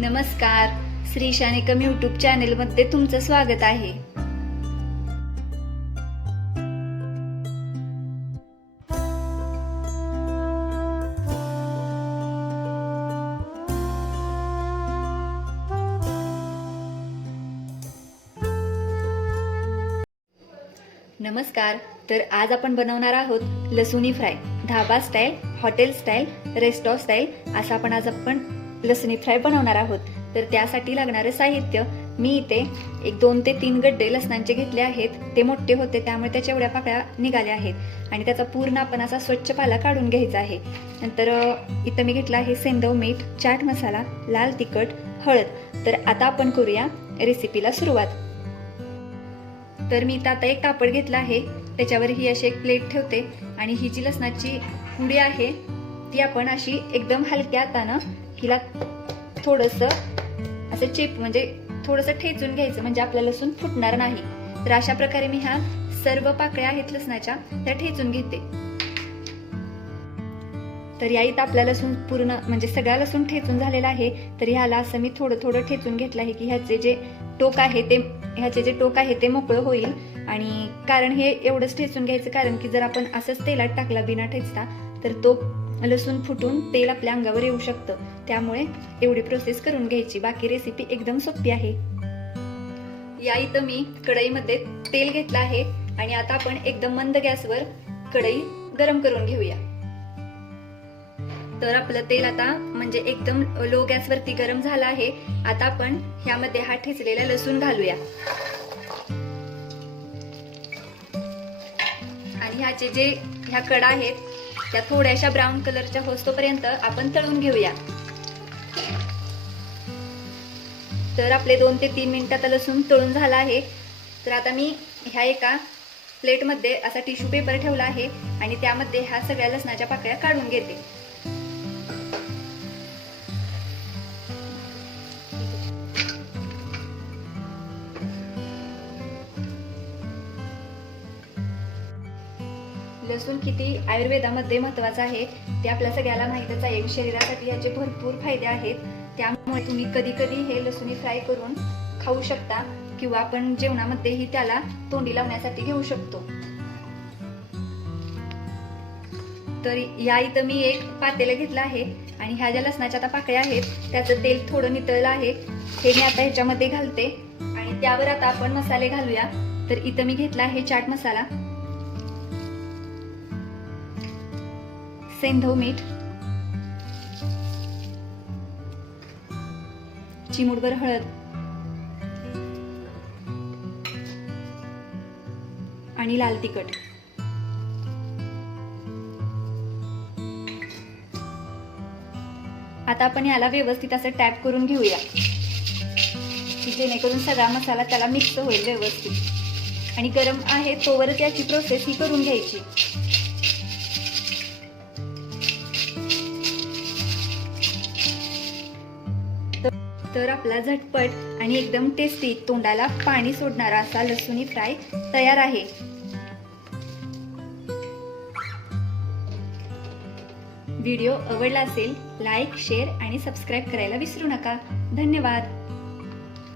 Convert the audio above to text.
नमस्कार. श्री शानिकम यूट्यूब चॅनेलमध्ये तुमचं स्वागत आहे. नमस्कार. तर आज आपण बनवणार आहोत लसुणी fry. Dhaba style hotel style resto style असा आपण आज आपण लसणी फ्राय बनवणार आहोत. तर त्यासाठी लागणारं साहित्य मी इथे एक दोन ते तीन गड्डे लसणांचे घेतले आहेत. ते मोठे होते त्यामुळे त्याच्या एवढ्या पाकळ्या निघाल्या आहेत. आणि त्याचा पूर्ण आपण असा स्वच्छ पाला काढून घ्यायचा आहे. नंतर इथं मी घेतला आहे सेंदव मीठ चाट मसाला लाल तिखट हळद. तर आता आपण करूया रेसिपीला सुरुवात. तर मी इथं आता एक कापड घेतला आहे. त्याच्यावर ही अशी एक प्लेट ठेवते. आणि ही जी लसणाची पुडी आहे ती आपण अशी एकदम हलक्या हातानं हिला थोडंसं असं चेप म्हणजे थोडंसं ठेचून घ्यायचं म्हणजे आपल्या लसूण फुटणार नाही. तर अशा प्रकारे मी ह्या सर्व पाकळ्या आहेत लसणाच्या त्या ठेचून घेते. तर या इथं आपल्या लसूण पूर्ण म्हणजे सगळा लसूण ठेचून झालेला आहे. तर ह्याला असं मी थोडं थोडं ठेचून घेतलं आहे की ह्याचे जे टोक आहे ते ह्याचे जे टोक आहे ते मोकळं होईल. आणि कारण हे एवढंच ठेचून घ्यायचं कारण की जर आपण असंच तेलात टाकला बिना ठेचता तर तो लसूण फुटून तेल आपल्या अंगावर येऊ शकतं. त्यामुळे एवढी प्रोसेस करून घ्यायची. बाकी रेसिपी एकदम सोपी आहे. या इथं मी कढईमध्ये तेल घेतलं आहे आणि आता आपण एकदम मंद गॅसवर कढई गरम करून घेऊया. तर आपलं तेल आता म्हणजे एकदम लो गॅसवरती गरम झालं आहे. आता आपण ह्यामध्ये हा ठेचलेला लसूण घालूया. ह्याचे जे ह्या कडा आहेत त्या थोड्याशा ब्राऊन कलरच्या होस्तोपर्यंत आपण तळून घेऊया. तर आपले दोन ते तीन मिनिटात लसूण तळून झाला आहे. तर आता मी ह्या एका प्लेटमध्ये असा टिश्यू पेपर ठेवला आहे आणि त्यामध्ये ह्या सगळ्या लसणाच्या पाकळ्या काढून घेते. लसूण किती आयुर्वेदामध्ये महत्वाचं आहे ते आपल्या सगळ्याला माहीतच आहे. शरीरासाठी याचे भरपूर फायदे आहेत. त्यामुळे तुम्ही कधी कधी हे लसूणी फ्राय करून खाऊ शकता किंवा आपण जेवणामध्येही त्याला तोंडी लावण्यासाठी घेऊ शकतो. तर या इथं मी एक पातेलं घेतलं आहे आणि ह्या ज्या लसणाच्या आता पाकळ्या आहेत त्याचं तेल थोडं नितळलं आहे. हे मी आता ह्याच्यामध्ये घालते. आणि त्यावर आता आपण मसाले घालूया. तर इथं मी घेतला आहे चाट मसाला. सेंधव मीठ चिमुटभर हळद आणि लाल तिखट. आता आपण याला व्यवस्थित असं टॅप करून घेऊया की जेणेकरून सगळा मसाला त्याला मिक्स होईल व्यवस्थित. आणि गरम आहे तोवरच याची प्रोसेस ही करून घ्यायची. तर आपला झटपट आणि एकदम टेस्टी तोंडाला पाणी सोडणारा असा लसुणी फ्राय तयार आहे. व्हिडिओ आवडला असेल लाईक शेअर आणि सबस्क्राईब करायला विसरू नका. धन्यवाद.